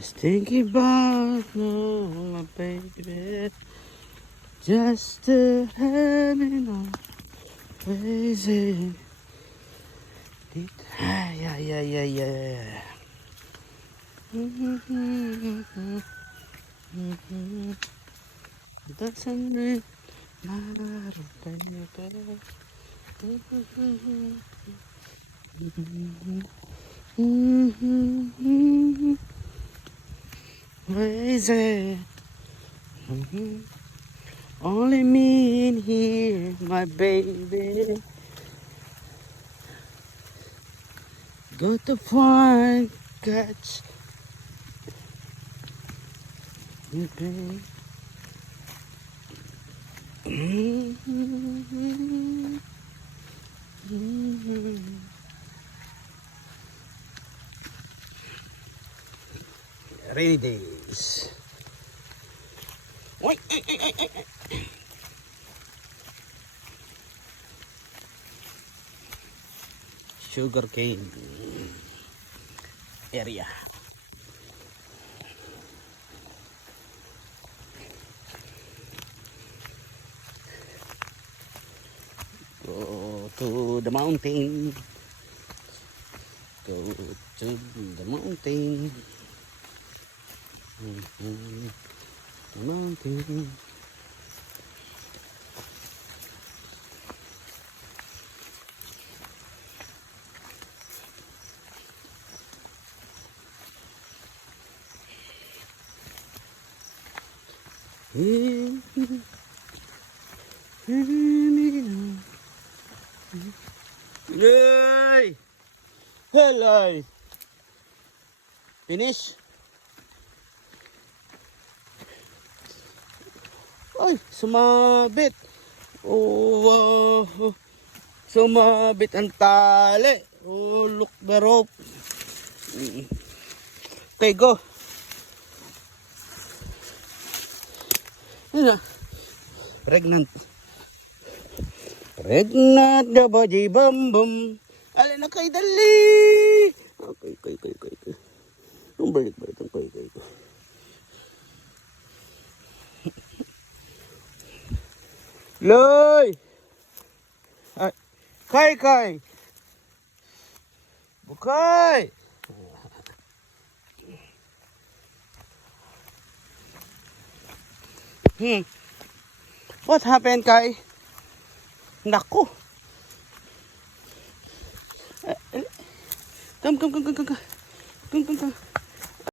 Just thinking about my baby. Just having on crazy. Yeah, yeah, yeah, yeah. Doesn't really matter, baby. Crazy. Only me in here, my baby. Go to find, catch you, baby. Rainy days. Oy, ay, ay, ay, ay. Sugar cane area. Go to the mountain. Go to the mountain. The mountain. Yay! Hello! Finish? Ay, sumabit. Oh, sumabit ang tali. Oh, look the rope. Okay, go. Ano? Pregnant. Pregnant the body bum bum. Alin na kay dali. Okay, okay. Ang balik ang kay. Loy! Ay, kay! Bukay! What happened, kay? Naku! Come.